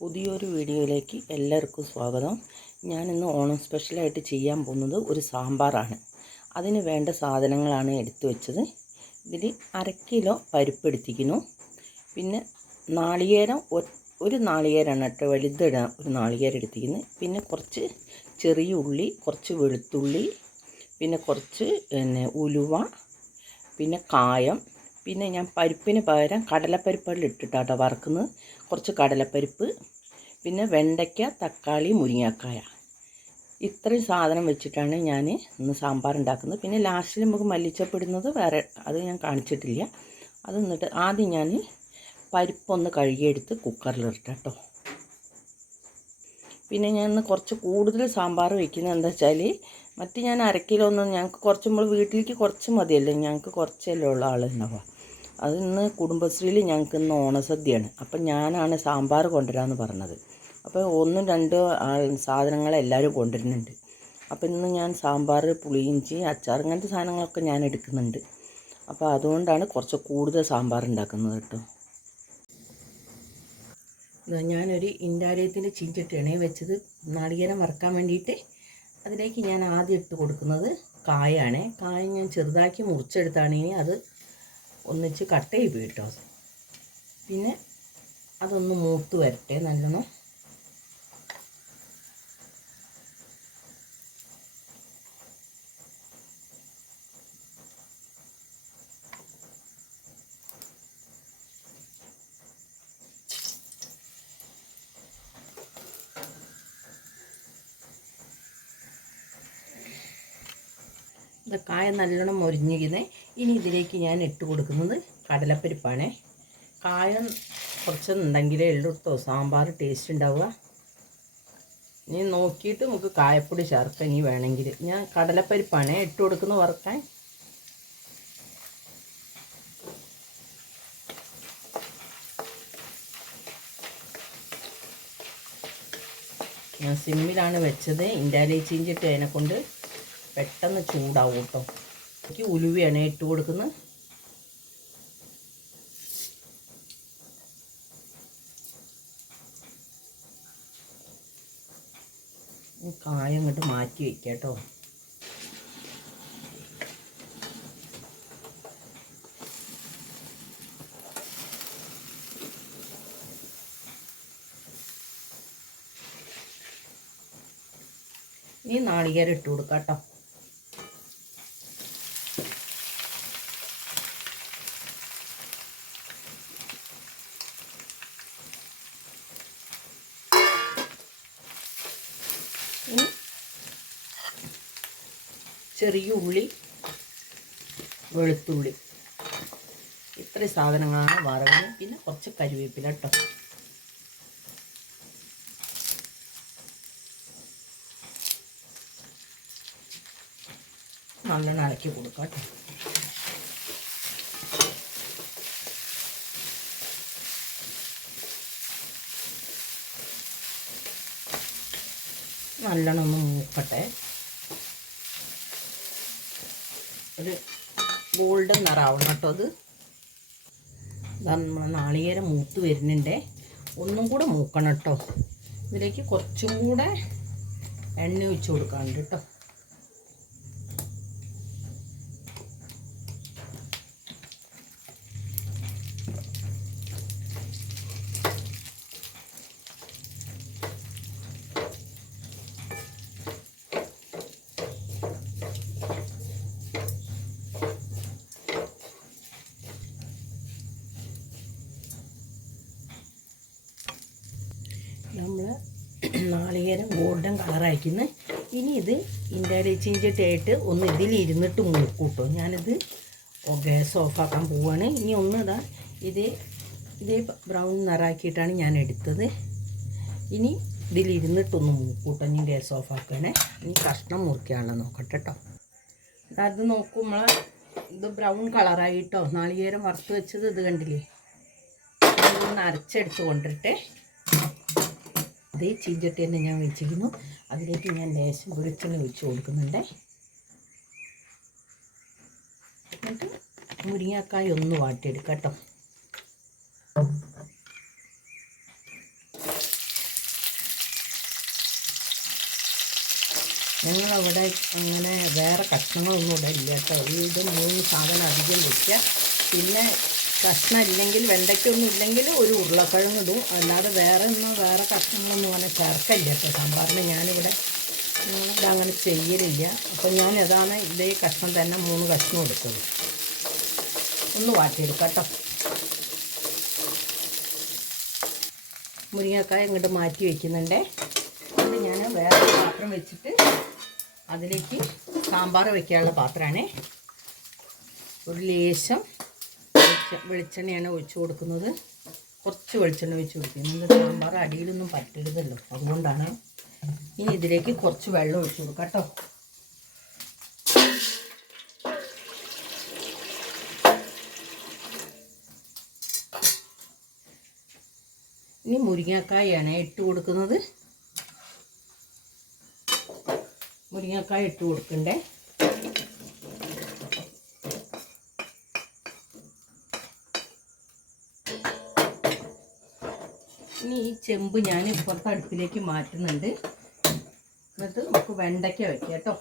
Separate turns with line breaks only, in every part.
പുതിയൊരു വീഡിയോയിലേക്ക് എല്ലാവർക്കും സ്വാഗതം. ഞാനിന്ന് ഓണം സ്പെഷ്യലായിട്ട് ചെയ്യാൻ പോകുന്നത് ഒരു സാമ്പാറാണ്. അതിന് വേണ്ട സാധനങ്ങളാണ് എടുത്തു വെച്ചത്. ഇതിൽ അര കിലോ പരിപ്പ് എടുത്തിരിക്കുന്നു. പിന്നെ നാളികേരം ഒരു നാളികേരമാണ് കേട്ടോ വലുതിടാൻ ഒരു നാളികേരം എടുത്തിരിക്കുന്നത്. പിന്നെ കുറച്ച് ചെറിയ ഉള്ളി കുറച്ച് വെളുത്തുള്ളി പിന്നെ കുറച്ച് പിന്നെ ഉലുവ പിന്നെ കായം. പിന്നെ ഞാൻ പരിപ്പിന് പകരം കടലപ്പരിപ്പുകളിൽ ഇട്ടിട്ടാട്ടോ വറക്കുന്നത്. കുറച്ച് കടലപ്പരിപ്പ് പിന്നെ വെണ്ടയ്ക്ക തക്കാളി മുരിങ്ങക്കായ. ഇത്രയും സാധനം വെച്ചിട്ടാണ് ഞാൻ ഇന്ന് സാമ്പാർ ഉണ്ടാക്കുന്നത് പിന്നെ ലാസ്റ്റിൽ നമുക്ക് മല്ലിച്ചപ്പിടുന്നത് വേറെ അത് ഞാൻ കാണിച്ചിട്ടില്ല. അത് എന്നിട്ട് ആദ്യം ഞാൻ പരിപ്പൊന്ന് കഴുകിയെടുത്ത് കുക്കറിലിട്ട് കേട്ടോ. പിന്നെ ഞാൻ ഇന്ന് കുറച്ച് കൂടുതൽ സാമ്പാർ വെക്കുന്നത് എന്താ വെച്ചാൽ മറ്റ് ഞാൻ അരക്കിലൊന്നും ഞങ്ങൾക്ക് കുറച്ച് നമ്മൾ വീട്ടിലേക്ക് കുറച്ച് മതിയല്ലോ. ഞങ്ങൾക്ക് കുറച്ചല്ലേ ഉള്ള ആളുണ്ടാവുക അത് ഇന്ന് കുടുംബശ്രീയിൽ ഞങ്ങൾക്ക് ഇന്ന് ഓണസദ്യയാണ്. അപ്പം ഞാനാണ് സാമ്പാർ കൊണ്ടുവരാമെന്ന് പറഞ്ഞത്. അപ്പോൾ ഒന്നും രണ്ടോ സാധനങ്ങൾ എല്ലാവരും കൊണ്ടുവരുന്നുണ്ട്. അപ്പോൾ ഇന്ന് ഞാൻ സാമ്പാർ പുളിയിഞ്ചി അച്ചാർ ഇങ്ങനത്തെ സാധനങ്ങളൊക്കെ ഞാൻ എടുക്കുന്നുണ്ട്. അപ്പോൾ അതുകൊണ്ടാണ് കുറച്ച് കൂടുതൽ സാമ്പാർ ഉണ്ടാക്കുന്നത് കേട്ടോ. ഞാനൊരു ഇൻഡാലയത്തിന്റെ ചീഞ്ചട്ടിയാണ് വെച്ചത്. നാളികേരം വറക്കാൻ വേണ്ടിയിട്ട് അതിലേക്ക് ഞാൻ ആദ്യം ഇട്ട് കൊടുക്കുന്നത് കായാണ്. കായ ഞാൻ ചെറുതാക്കി മുറിച്ചെടുത്താണ് ഇനി അത് ഒന്നിച്ച് കട്ട് ചെയ്ത് കേട്ടോ പിന്നെ അതൊന്ന് മൂത്ത് വരട്ടെ നല്ലോണം. ഇത് കായ നല്ലോണം മൊരിഞ്ഞിരിക്കുന്നത് ഇനി ഇതിലേക്ക് ഞാൻ ഇട്ട് കൊടുക്കുന്നത് കടലപ്പരിപ്പാണ്. കായം കുറച്ചെന്നുണ്ടെങ്കിലേ ഉള്ളൂ കേട്ടോ സാമ്പാർ ടേസ്റ്റ് ഉണ്ടാവുക. ഇനി നോക്കിയിട്ട് നമുക്ക് കായപ്പൊടി ചേർക്കാം ഇനി വേണമെങ്കിൽ. ഞാൻ കടലപ്പരിപ്പാണ് ഇട്ട് കൊടുക്കുന്നത് വറുക്കാൻ ഞാൻ സിമ്മിലാണ് വെച്ചത്. ഇൻഡാലി ചീഞ്ചിട്ട് അതിനെ കൊണ്ട് പെട്ടെന്ന് ചൂടാവും കേട്ടോ എനിക്ക് ഉലുവയാണ് ഇട്ട് കൊടുക്കുന്നത്. കായം ഇങ്ങോട്ട് മാറ്റി വയ്ക്കാം കേട്ടോ ഇനി നാളികേരം ഇട്ട് കൊടുക്കാം കേട്ടോ ചെറിയ ഉള്ളി വെളുത്തുള്ളി. ഇത്രയും സാധനങ്ങളാണ് വറവിന്. പിന്നെ കുറച്ച് കരുവേപ്പില കേട്ടോ നല്ലെണ്ണ ഇളക്കി കൊടുക്കാം കേട്ടോ ഒന്ന് മൂക്കട്ടെ. ഒരു ഗോൾഡൻ നിറാവണം കേട്ടോ അത്. ഇതാ നമ്മളെ നാളികേരം മൂത്ത് വരുന്നുണ്ട്. ഒന്നും കൂടെ മൂക്കണം കേട്ടോ. ഇതിലേക്ക് കുറച്ചും കൂടെ എണ്ണ ഒഴിച്ച് കൊടുക്കാനുണ്ട് കേട്ടോ നമ്മൾ നാളികേരം കളറായിരിക്കുന്നു ഇനി ഇത് ഇൻഡാലി ചീഞ്ചിട്ടായിട്ട് ഒന്ന് ഇതിൽ ഇരുന്നിട്ട് മൂക്കൂട്ടോ. ഞാനിത് ഗ്യാസ് ഓഫാക്കാൻ പോവാണ്. ഇനി ഒന്ന് ഇതാ ഇതേ ഇതേ ബ്രൗൺ നിറാക്കിയിട്ടാണ് ഞാൻ എടുത്തത്. ഇനി ഇതിലിരുന്നിട്ടൊന്ന് മൂക്കൂട്ടോ. ഇനി ഗ്യാസ് ഓഫാക്കണേ. ഇനി കഷ്ണം മുറിക്കാനുള്ള നോക്കട്ടെ കേട്ടോ അത് നോക്കൂ ഇത് ബ്രൗൺ കളറായിട്ടോ. നാളികേരം വറുത്ത് വെച്ചത് ഇത് കണ്ടില്ലേ? ഇതൊന്ന് അരച്ചെടുത്ത് കൊണ്ടിട്ട് അതേ ചീഞ്ചട്ടി തന്നെ ഞാൻ വെച്ചിരുന്നു അതിലേക്ക് ഞാൻ ലേശം വെളിച്ചെണ്ണ ഒഴിച്ച് കൊടുക്കുന്നുണ്ട്. എന്നിട്ട് മുരിങ്ങാക്കായ ഒന്ന് വാട്ടിയെടുക്കാം കേട്ടോ ഞങ്ങളവിടെ അങ്ങനെ വേറെ കഷ്ണങ്ങളൊന്നും ഇവിടെ ഇല്ല കേട്ടോ. ഇത് മൂന്ന് സാധനം അധികം വയ്ക്കുക പിന്നെ കഷ്ണം ഇല്ലെങ്കിൽ വെണ്ടയ്ക്കൊന്നും ഇല്ലെങ്കിൽ ഒരു ഉരുളക്കിഴങ്ങ് ഇടും അല്ലാതെ വേറെ ഒന്നും വേറെ കഷ്ണങ്ങളൊന്നും അങ്ങനെ ചേർക്കില്ല കേട്ടോ സാമ്പാറിന്. ഞാനിവിടെ ഉം, ഇതങ്ങനെ ചെയ്യലില്ല. അപ്പോൾ ഞാൻ ഏതാണ് ഇതേ കഷ്ണം തന്നെ മൂന്ന് കഷ്ണം എടുത്തത്. ഒന്ന് വാട്ടിയെടുക്കാം കേട്ടോ. മുരിങ്ങക്കായ ഇങ്ങോട്ട് മാറ്റി വയ്ക്കുന്നുണ്ട് അത് ഞാൻ വേറെ പാത്രം വെച്ചിട്ട് അതിലേക്ക് സാമ്പാർ വെക്കാനുള്ള പാത്രമാണ്. ഒരു ലേശം വെളിച്ച- വെളിച്ചെണ്ണയാണ് ഒഴിച്ച് കൊടുക്കുന്നത്. കുറച്ച് വെളിച്ചെണ്ണ ഒഴിച്ച് കൊടുക്കുന്നത് സാമ്പാർ അടിയിലൊന്നും പറ്റരുതല്ലോ അതുകൊണ്ടാണ് ഇനി ഇതിലേക്ക് കുറച്ച് വെള്ളം ഒഴിച്ച് കൊടുക്കാം കേട്ടോ. ഇനി മുരിങ്ങക്കായാണ് ഇട്ട് കൊടുക്കുന്നത്. മുരിങ്ങക്കായ ഇട്ട് കൊടുക്കണ്ടേ? ചെമ്പ് ഞാൻ ഇപ്പുറത്തെ അടുപ്പിലേക്ക് മാറ്റുന്നുണ്ട്. എന്നിട്ട് നമുക്ക് വെണ്ടയ്ക്ക വയ്ക്കാം കേട്ടോ.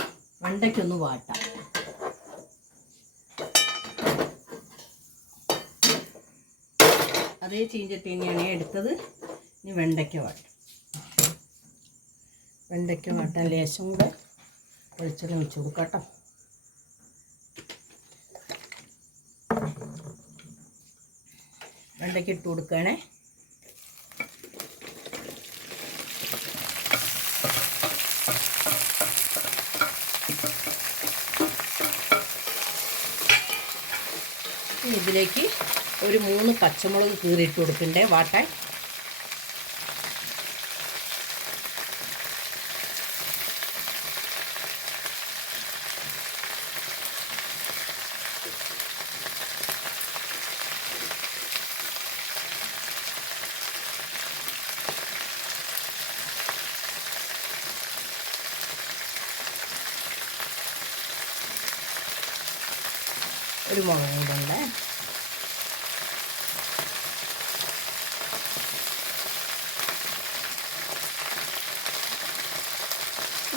വെണ്ടയ്ക്കൊന്ന് വാട്ടാം. അതേ ചീഞ്ചട്ടി തന്നെയാണ് എടുത്തത്. ഇനി വെണ്ടയ്ക്ക വാട്ടാം. വെണ്ടയ്ക്ക വാട്ടാൻ ലേശം കൂടെ വെളിച്ചെണ്ണ വെച്ച് കൊടുക്കാം കേട്ടോ. വെണ്ടയ്ക്ക ഇട്ട് കൊടുക്കുകയാണേ ഇനി ഇതിലേക്ക് ഒരു മൂന്ന് പച്ചമുളക് കീറിയിട്ട് കൊടുക്കണ്ടേ? വാട്ടാൻ. ഒരു മുളക് ഇനി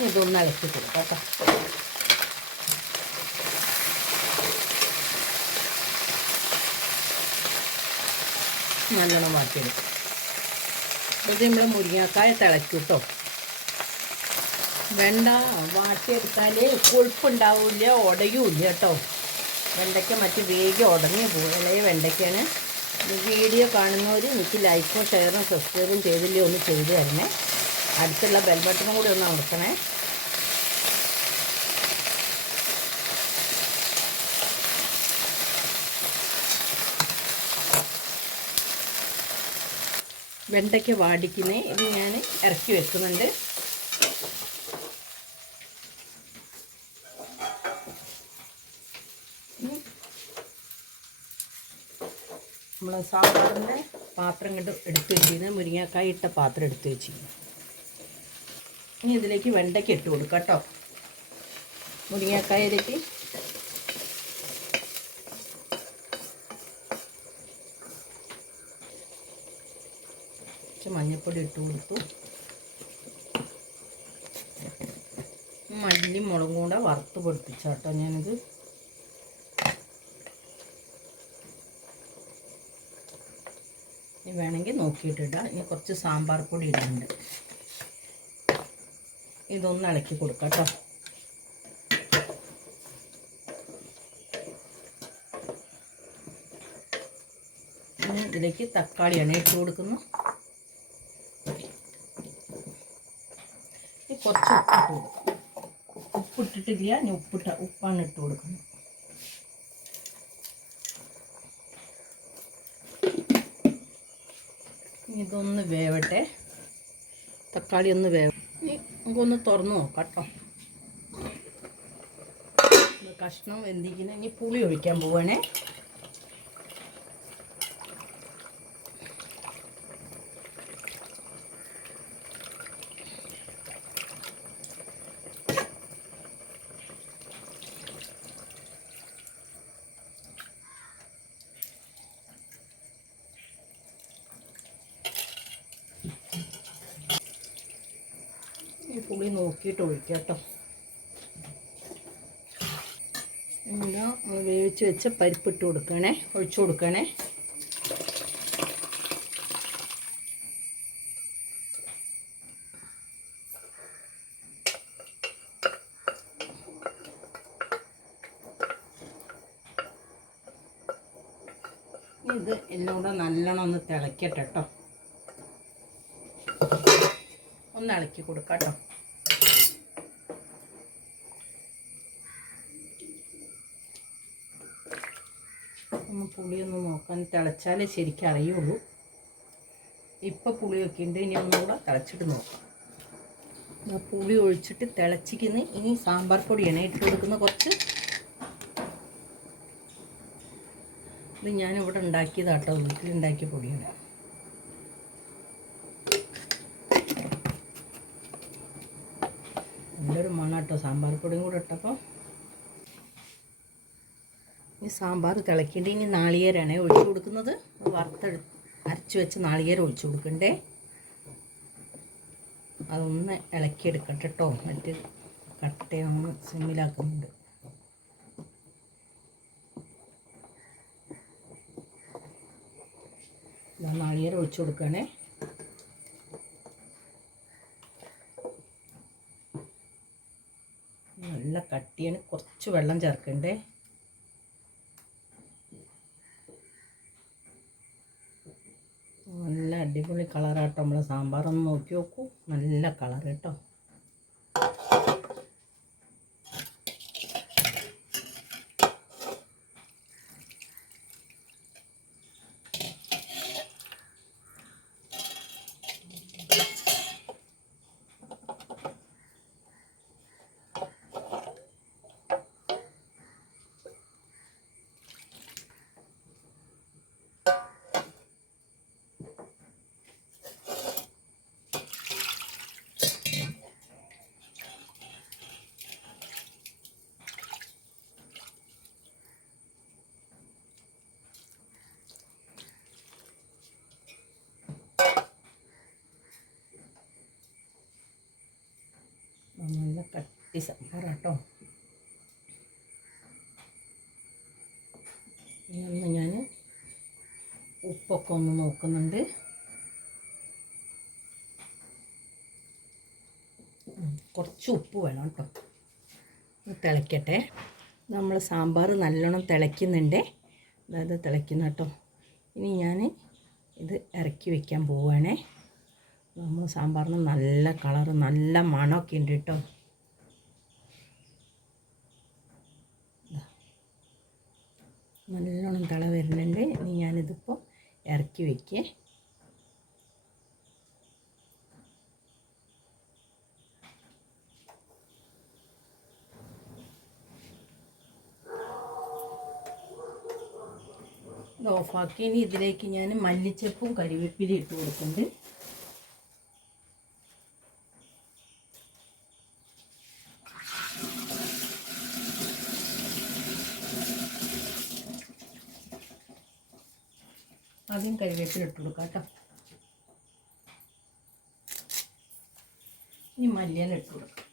ഇതൊന്ന് ഇളക്കി കൊടുക്കാം കേട്ടോ. നല്ലോണം മാറ്റിയെടുക്കും. ഇത് നമ്മൾ മുരിങ്ങക്കായ തിളയ്ക്കും കേട്ടോ. വെണ്ട വാട്ടിയെടുത്താൽ കൊഴുപ്പുണ്ടാവില്ല ഉടയൂല്ല കേട്ടോ. വെണ്ടയ്ക്ക മറ്റ് വേഗം ഉടഞ്ഞു പോകും ഇളയ വെണ്ടയ്ക്കാണ് വീഡിയോ കാണുന്നവർ എനിക്ക് ലൈക്കും ഷെയറും സബ്സ്ക്രൈബും ചെയ്തില്ലേ ഒന്ന് ചെയ്തു തരണേ. അടുത്തുള്ള ബെൽ ബട്ടണും കൂടി ഒന്ന് അമർത്തണേ. വെണ്ടയ്ക്ക വാടിക്കുന്നേ. ഇത് ഞാൻ ഇറക്കി വെക്കുന്നുണ്ട്. നമ്മൾ സാമ്പാറിന്റെ പാത്രം കണ്ട് എടുത്ത് വെച്ചിരുന്നത് മുരിങ്ങക്കായ ഇട്ട പാത്രം എടുത്ത് വെച്ചിരുന്നു ഇനി ഇതിലേക്ക് വെണ്ടയ്ക്ക് ഇട്ട് കൊടുക്കാം കേട്ടോ. മുരിങ്ങക്കായയിലേക്ക്. കുറച്ച് മഞ്ഞൾപ്പൊടി ഇട്ട് കൊടുത്തു. മല്ലി മുളകും കൂടെ വറുത്ത് പൊടിപ്പിച്ച കേട്ടോ ഞാനിത്. വേണമെങ്കിൽ നോക്കിയിട്ടിടാം ഇനി കുറച്ച് സാമ്പാർ പൊടി ഇടുന്നുണ്ട്. ഇതൊന്ന് ഇളക്കി കൊടുക്കാം കേട്ടോ ഇനി ഇതിലേക്ക് തക്കാളിയാണ് ഇട്ട് കൊടുക്കുന്നു. കുറച്ച് ഉപ്പിട്ട് കൊടുക്കും. ഉപ്പിട്ടിട്ടില്ല ഇനി ഉപ്പിട്ട ഉപ്പാണ് ഇട്ട് കൊടുക്കുന്നത്. ഇനി ഇതൊന്ന് വേവട്ടെ. തക്കാളി ഒന്ന് വേവ നമുക്കൊന്ന് തുറന്ന് നോക്കാം കേട്ടോ. കഷ്ണം വെന്തിക്കുന്ന ഇനി പുളി ഒഴിക്കാൻ പോവാണേ. പുളി നോക്കിയിട്ട് ഒഴിക്കുക കേട്ടോ.
എന്താ വേവിച്ച് വെച്ച പരിപ്പിട്ട് കൊടുക്കണേ ഒഴിച്ചു കൊടുക്കണേ. ഇത് എല്ലാം കൂടെ നല്ലോണം ഒന്ന് തിളക്കട്ടെ കേട്ടോ. ഒന്ന് ഇളക്കി കൊടുക്കാം കേട്ടോ. നോക്കാൻ തിളച്ചാലേ ശരിക്കും അറിയുള്ളൂ. ഇപ്പം പുളിയൊക്കെ ഉണ്ട് ഇനി ഒന്നുകൂടെ തിളച്ചിട്ട് നോക്കാം. ആ പുളി ഒഴിച്ചിട്ട് തിളച്ചിക്കുന്ന ഇനി സാമ്പാർ പൊടി ഇട്ട് കൊടുക്കുന്ന കുറച്ച്. ഇത് ഞാനിവിടെ ഉണ്ടാക്കിയതാട്ടോ. വീട്ടിലുണ്ടാക്കിയ പൊടിയാണ്. സാമ്പാർ തിളക്കിയിട്ട് ഇനി നാളികേരാണ് ഒഴിച്ചു കൊടുക്കുന്നത്. വറുത്ത അരച്ച് വെച്ച് നാളികേരം ഒഴിച്ചു കൊടുക്കണ്ടേ? അതൊന്ന് ഇളക്കിയെടുക്കട്ടെ കേട്ടോ മറ്റ് കട്ടയൊന്ന് സിമ്മിലാക്കുന്നുണ്ട്. നാളികേരം ഒഴിച്ചു കൊടുക്കണേ നല്ല കട്ടിയാണ്. കുറച്ച് വെള്ളം ചേർക്കണ്ടേ നല്ല അടിപൊളി കളറാട്ടോ നമ്മൾ സാമ്പാറൊന്ന് നോക്കി നോക്കൂ. നല്ല കളർ കേട്ടോ നല്ല കട്ടി സാമ്പാറാട്ടോ ഇന്ന് ഞാൻ ഉപ്പൊക്കെ ഒന്ന് നോക്കുന്നുണ്ട്. കുറച്ച് ഉപ്പ് വേണം കേട്ടോ. തിളയ്ക്കട്ടെ നമ്മൾ സാമ്പാർ നല്ലോണം തിളയ്ക്കുന്നുണ്ട്. അതായത് തിളയ്ക്കുന്ന കേട്ടോ. ഇനി ഞാൻ ഇത് ഇറക്കി വെക്കാൻ പോവുകയാണേ നമ്മൾ സാമ്പാറിന് നല്ല കളറ് നല്ല മണമൊക്കെ ഉണ്ട് കേട്ടോ. നല്ലോണം തള വരുന്നുണ്ട്. ഇനി ഞാനിതിപ്പോൾ ഇറക്കി വയ്ക്കേ ഇത് ഓഫാക്കി. ഇനി ഇതിലേക്ക് ഞാൻ മല്ലിച്ചപ്പും കരിവേപ്പിലയും ഇട്ട് കൊടുക്കുന്നുണ്ട്. ആദ്യം കരിവേപ്പില ഇട്ട് കൊടുക്കാം കേട്ടോ. ഇനി മല്ലിയില ഇട്ട് കൊടുക്കാം.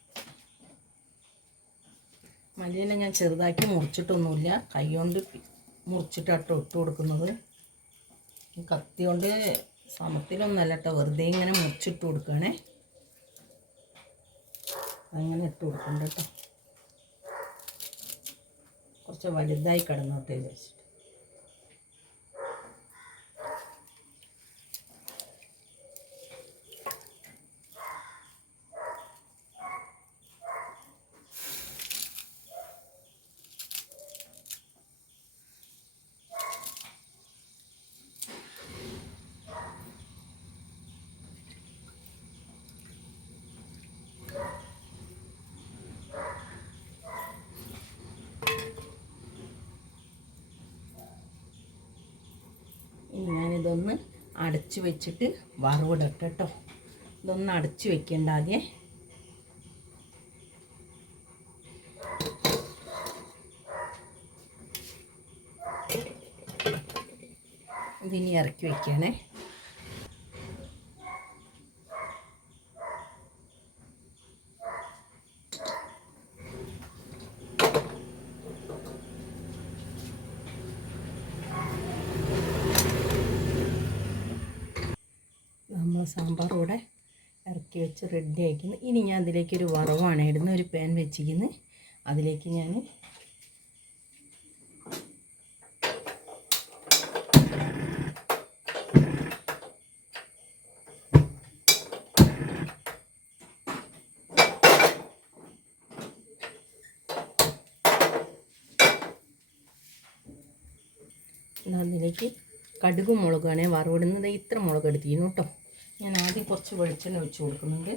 മല്ലിയില ഞാൻ ചെറുതാക്കി മുറിച്ചിട്ടൊന്നുമില്ല. കൈ കൊണ്ട് മുറിച്ചിട്ടാട്ടോ ഇട്ട് കൊടുക്കുന്നത്. കത്തി കൊണ്ട് സമത്തിലൊന്നല്ല കേട്ടോ. വെറുതെ ഇങ്ങനെ മുറിച്ചിട്ട് കൊടുക്കുകയാണേ. അങ്ങനെ ഇട്ട് കൊടുക്കണ്ട കേട്ടോ. കുറച്ച് വലുതായി കിടന്നോട്ടെ വിചാരിച്ചിട്ട് ഇനി അടച്ചു വെച്ചിട്ട് വറവിടട്ടെ കേട്ടോ ഇതൊന്ന് അടച്ചു വെക്കേണ്ട ആദ്യം. ഇതിനി ഇറക്കി വെക്കണേ നമ്മളെ സാമ്പാർ കൂടെ ഇറക്കി വെച്ച് റെഡി ആക്കുന്നു ഇനി ഞാൻ അതിലേക്ക് ഒരു വറവാണ് ഇടുന്നത്. ഒരു പാൻ വെച്ചിരിക്കുന്നത്. അതിലേക്ക് ഞാൻ അതിലേക്ക് കടുക് മുളകാണ് വറവിടുന്നത്. ഇത്ര മുളക് എടുത്തിരുന്നു കേട്ടോ. ഞാൻ ആദ്യം കുറച്ച് വെളിച്ചെണ്ണ ഒഴിച്ച് കൊടുക്കുന്നുണ്ട്.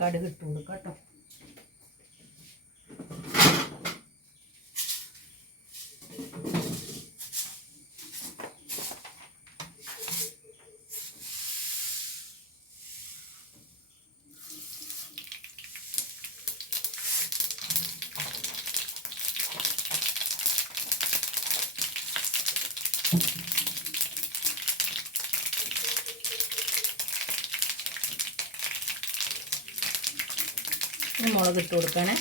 കടുകിട്ട് കൊടുക്കാം കേട്ടോ. മുളക് ഇട്ട് കൊടുക്കണേ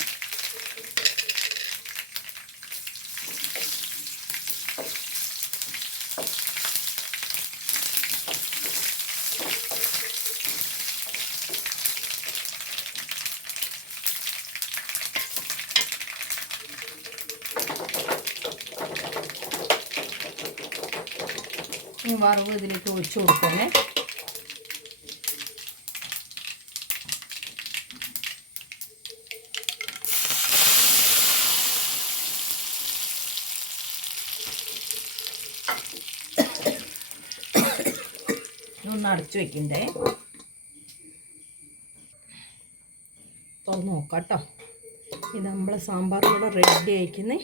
ഇനി വറവ് ഇതിലേക്ക് ഒഴിച്ചു കൊടുക്കണേ. ഒന്ന് അടച്ചു വെക്കണ്ടേ. തുറന്ന് നോക്കാം കേട്ടോ ഇത് നമ്മളെ സാമ്പാർ കൂടെ റെഡി ആയിക്കുന്നത്